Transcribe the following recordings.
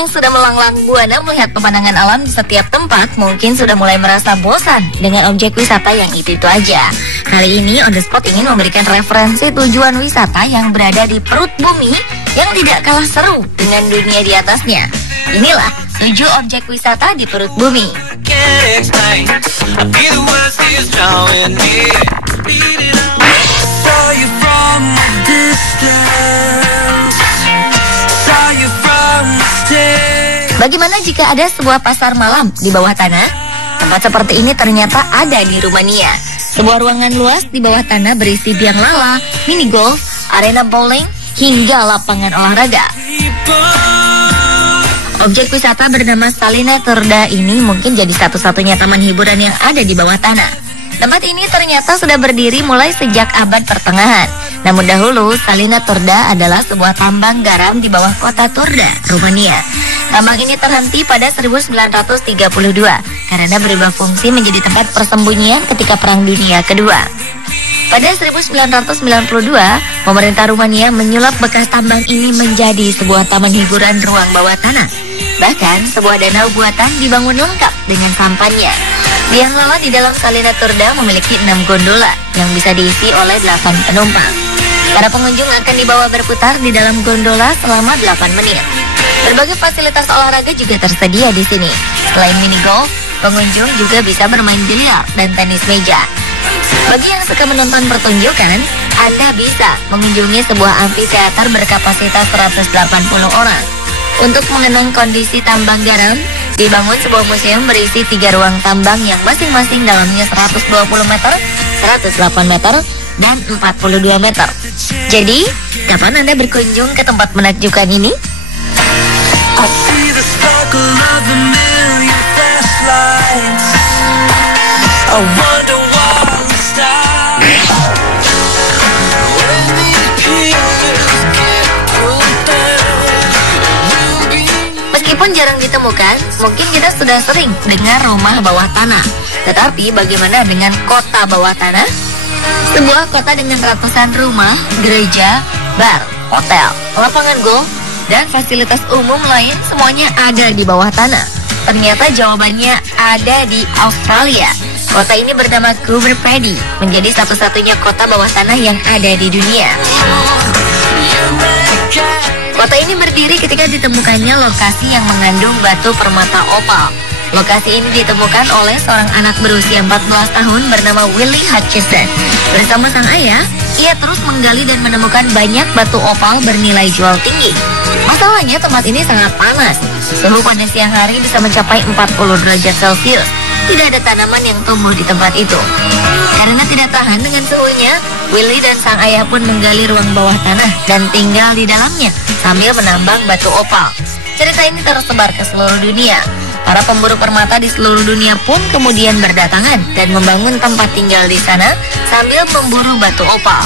yang sudah melanglang buana melihat pemandangan alam di setiap tempat mungkin sudah mulai merasa bosan dengan objek wisata yang itu-itu aja. Kali ini On The Spot ingin memberikan referensi tujuan wisata yang berada di perut bumi yang tidak kalah seru dengan dunia di atasnya. Inilah 7 objek wisata di perut bumi. Bagaimana jika ada sebuah pasar malam di bawah tanah? Tempat seperti ini ternyata ada di Rumania. Sebuah ruangan luas di bawah tanah berisi biang lala, mini golf, arena bowling, hingga lapangan olahraga. Objek wisata bernama Salina Turda ini mungkin jadi satu-satunya taman hiburan yang ada di bawah tanah. Tempat ini ternyata sudah berdiri mulai sejak abad pertengahan. Namun dahulu, Salina Turda adalah sebuah tambang garam di bawah kota Turda, Rumania. Tambang ini terhenti pada 1932 karena berubah fungsi menjadi tempat persembunyian ketika Perang Dunia Kedua. Pada 1992, pemerintah Rumania menyulap bekas tambang ini menjadi sebuah taman hiburan ruang bawah tanah. Bahkan, sebuah danau buatan dibangun lengkap dengan sampannya. Biang lala di dalam Salina Turda memiliki 6 gondola yang bisa diisi oleh 8 penumpang. Para pengunjung akan dibawa berputar di dalam gondola selama 8 menit. Berbagai fasilitas olahraga juga tersedia di sini. Selain mini golf, pengunjung juga bisa bermain biliar dan tenis meja. Bagi yang suka menonton pertunjukan, Anda bisa mengunjungi sebuah amfiteater berkapasitas 180 orang. Untuk mengenang kondisi tambang garam, dibangun sebuah museum berisi 3 ruang tambang yang masing-masing dalamnya 120 meter, 108 meter, dan 42 meter. Jadi, kapan Anda berkunjung ke tempat menakjubkan ini? Meskipun jarang ditemukan, mungkin kita sudah sering dengar rumah bawah tanah. Tetapi bagaimana dengan kota bawah tanah? Sebuah kota dengan ratusan rumah, gereja, bar, hotel, lapangan golf, dan fasilitas umum lain semuanya ada di bawah tanah. Ternyata jawabannya ada di Australia. Kota ini bernama Coober Pedy, menjadi satu-satunya kota bawah tanah yang ada di dunia. Kota ini berdiri ketika ditemukannya lokasi yang mengandung batu permata opal. Lokasi ini ditemukan oleh seorang anak berusia 14 tahun bernama Willie Hutchison. Bersama sang ayah, ia terus menggali dan menemukan banyak batu opal bernilai jual tinggi. Masalahnya tempat ini sangat panas. Suhu pada siang hari bisa mencapai 40 derajat Celcius. Tidak ada tanaman yang tumbuh di tempat itu. Karena tidak tahan dengan suhunya, Willie dan sang ayah pun menggali ruang bawah tanah dan tinggal di dalamnya sambil menambang batu opal. Cerita ini tersebar ke seluruh dunia. Para pemburu permata di seluruh dunia pun kemudian berdatangan dan membangun tempat tinggal di sana sambil memburu batu opal.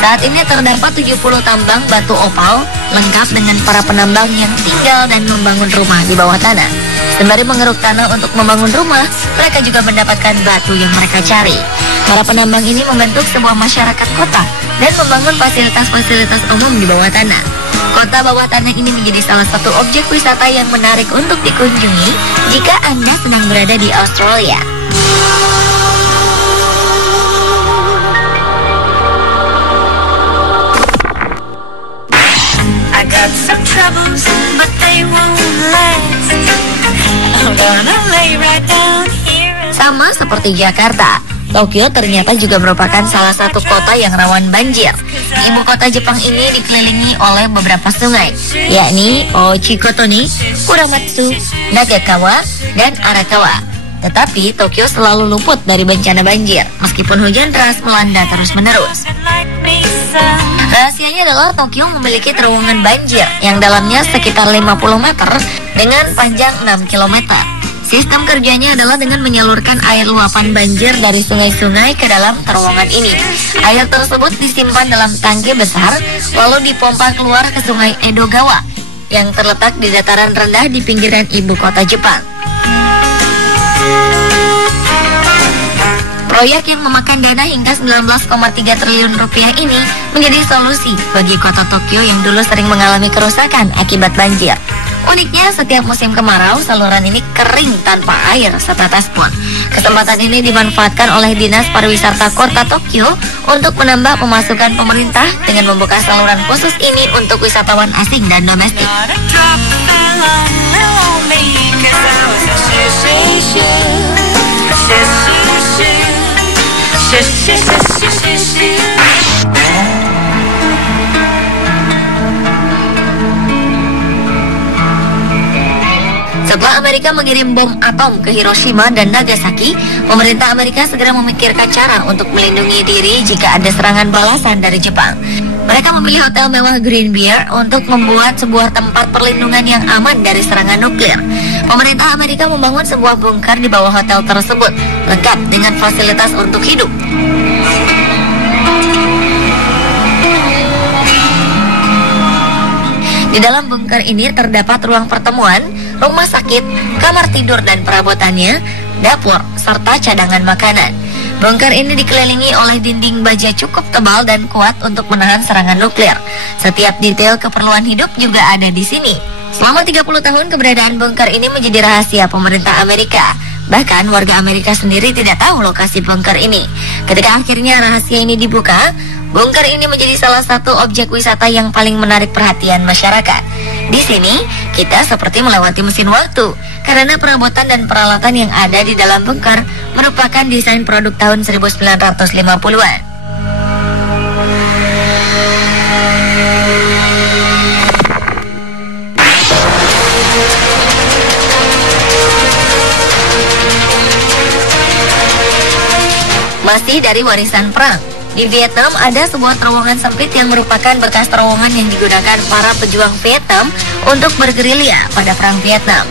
Saat ini terdapat 70 tambang batu opal lengkap dengan para penambang yang tinggal dan membangun rumah di bawah tanah. Sembari mengeruk tanah untuk membangun rumah, mereka juga mendapatkan batu yang mereka cari. Para penambang ini membentuk sebuah masyarakat kota dan membangun fasilitas-fasilitas umum di bawah tanah. Kota bawah tanah ini menjadi salah satu objek wisata yang menarik untuk dikunjungi jika Anda sedang berada di Australia. I got some troubles, but they won't last. I'm gonna lay right down here. Sama seperti Jakarta, Tokyo ternyata juga merupakan salah satu kota yang rawan banjir. Ibu kota Jepang ini dikelilingi oleh beberapa sungai, yakni Ochikotoni, Kuramatsu, Nagakawa, dan Arakawa. Tetapi Tokyo selalu luput dari bencana banjir, meskipun hujan deras melanda terus-menerus. Rahasianya adalah Tokyo memiliki terowongan banjir yang dalamnya sekitar 50 meter dengan panjang 6 km. Sistem kerjanya adalah dengan menyalurkan air luapan banjir dari sungai-sungai ke dalam terowongan ini. Air tersebut disimpan dalam tangki besar, lalu dipompa keluar ke sungai Edogawa yang terletak di dataran rendah di pinggiran ibu kota Jepang. Proyek yang memakan dana hingga 19,3 triliun rupiah ini menjadi solusi bagi kota Tokyo yang dulu sering mengalami kerusakan akibat banjir. Uniknya, setiap musim kemarau, saluran ini kering tanpa air setetes pun. Kesempatan ini dimanfaatkan oleh Dinas Pariwisata Kota Tokyo untuk menambah pemasukan pemerintah dengan membuka saluran khusus ini untuk wisatawan asing dan domestik. Setelah Amerika mengirim bom atom ke Hiroshima dan Nagasaki, pemerintah Amerika segera memikirkan cara untuk melindungi diri jika ada serangan balasan dari Jepang. Mereka memilih hotel mewah Green Bear untuk membuat sebuah tempat perlindungan yang aman dari serangan nuklir. Pemerintah Amerika membangun sebuah bunker di bawah hotel tersebut, lengkap dengan fasilitas untuk hidup. Di dalam bunker ini terdapat ruang pertemuan, rumah sakit, kamar tidur dan perabotannya, dapur, serta cadangan makanan. Bunker ini dikelilingi oleh dinding baja cukup tebal dan kuat untuk menahan serangan nuklir. Setiap detail keperluan hidup juga ada di sini. Selama 30 tahun keberadaan bunker ini menjadi rahasia pemerintah Amerika. Bahkan warga Amerika sendiri tidak tahu lokasi bunker ini. Ketika akhirnya rahasia ini dibuka, bunker ini menjadi salah satu objek wisata yang paling menarik perhatian masyarakat. Di sini, kita seperti melewati mesin waktu, karena perabotan dan peralatan yang ada di dalam bunker merupakan desain produk tahun 1950-an. Masih dari warisan perang, di Vietnam ada sebuah terowongan sempit yang merupakan bekas terowongan yang digunakan para pejuang Vietnam untuk bergerilya pada Perang Vietnam.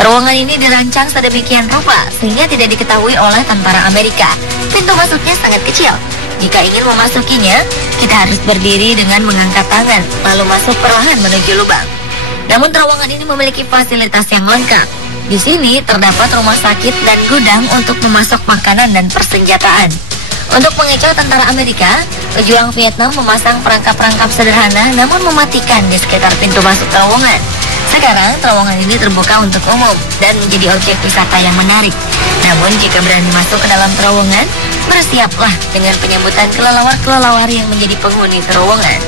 Terowongan ini dirancang sedemikian rupa sehingga tidak diketahui oleh tentara Amerika. Pintu masuknya sangat kecil. Jika ingin memasukinya, kita harus berdiri dengan mengangkat tangan, lalu masuk perlahan menuju lubang. Namun terowongan ini memiliki fasilitas yang lengkap. Di sini terdapat rumah sakit dan gudang untuk memasok makanan dan persenjataan. Untuk mengecoh tentara Amerika, pejuang Vietnam memasang perangkap-perangkap sederhana namun mematikan di sekitar pintu masuk terowongan. Sekarang terowongan ini terbuka untuk umum dan menjadi objek wisata yang menarik. Namun jika berani masuk ke dalam terowongan, bersiaplah dengan penyambutan kelelawar-kelelawar yang menjadi penghuni terowongan.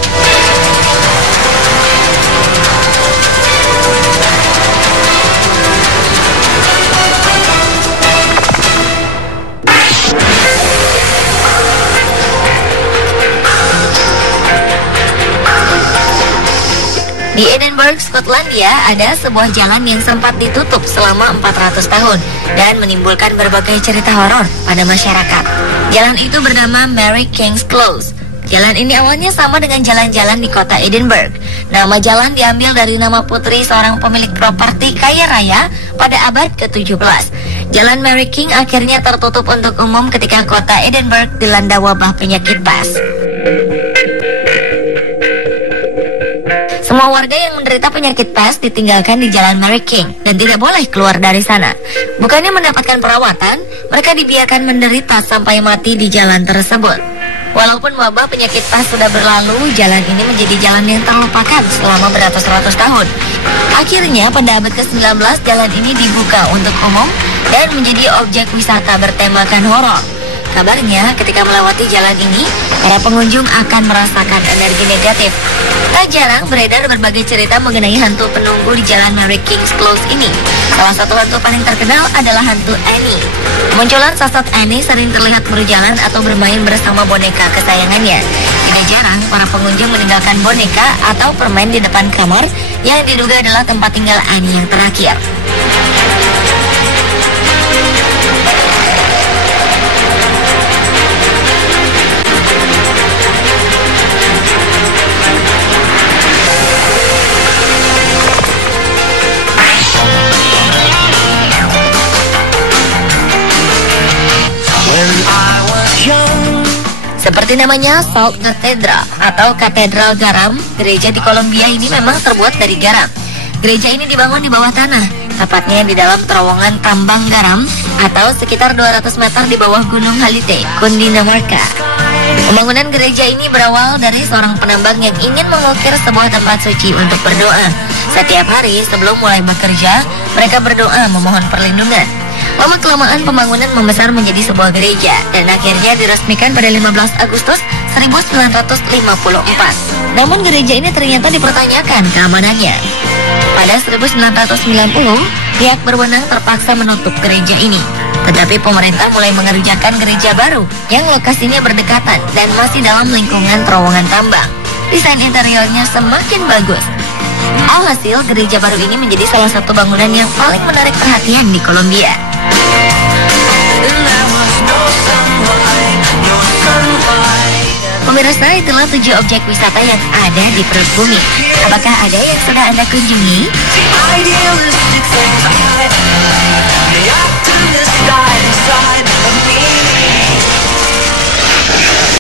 Di Edinburgh, Skotlandia, ada sebuah jalan yang sempat ditutup selama 400 tahun dan menimbulkan berbagai cerita horor pada masyarakat. Jalan itu bernama Mary King's Close. Jalan ini awalnya sama dengan jalan-jalan di kota Edinburgh. Nama jalan diambil dari nama putri seorang pemilik properti kaya raya pada abad ke-17. Jalan Mary King akhirnya tertutup untuk umum ketika kota Edinburgh dilanda wabah penyakit pes. Semua warga yang menderita penyakit pes ditinggalkan di Jalan Mary King dan tidak boleh keluar dari sana. Bukannya mendapatkan perawatan, mereka dibiarkan menderita sampai mati di jalan tersebut. Walaupun wabah penyakit pes sudah berlalu, jalan ini menjadi jalan yang terlupakan selama beratus-ratus tahun. Akhirnya pada abad ke-19 jalan ini dibuka untuk umum dan menjadi objek wisata bertemakan horor. Kabarnya ketika melewati jalan ini, para pengunjung akan merasakan energi negatif. Tak jarang beredar berbagai cerita mengenai hantu penunggu di Jalan Mary King's Close ini. Salah satu hantu paling terkenal adalah hantu Annie. Munculan sosok Annie sering terlihat berjalan atau bermain bersama boneka kesayangannya. Tidak jarang para pengunjung meninggalkan boneka atau permen di depan kamar yang diduga adalah tempat tinggal Annie yang terakhir. Seperti namanya, Salt Cathedral atau Katedral Garam, gereja di Kolombia ini memang terbuat dari garam. Gereja ini dibangun di bawah tanah tepatnya di dalam terowongan tambang garam atau sekitar 200 meter di bawah Gunung Halite, Kundinamarka. Pembangunan gereja ini berawal dari seorang penambang yang ingin mengukir sebuah tempat suci untuk berdoa. Setiap hari sebelum mulai bekerja, mereka berdoa memohon perlindungan. Lama-kelamaan pembangunan membesar menjadi sebuah gereja dan akhirnya diresmikan pada 15 Agustus 1954. Namun gereja ini ternyata dipertanyakan keamanannya. Pada 1990, pihak berwenang terpaksa menutup gereja ini. Tetapi pemerintah mulai mengerjakan gereja baru yang lokasinya berdekatan dan masih dalam lingkungan terowongan tambang. Desain interiornya semakin bagus. Alhasil, gereja baru ini menjadi salah satu bangunan yang paling menarik perhatian di Kolombia. Pemirsa, itulah 7 objek wisata yang ada di perut bumi. Apakah ada yang sudah Anda kunjungi?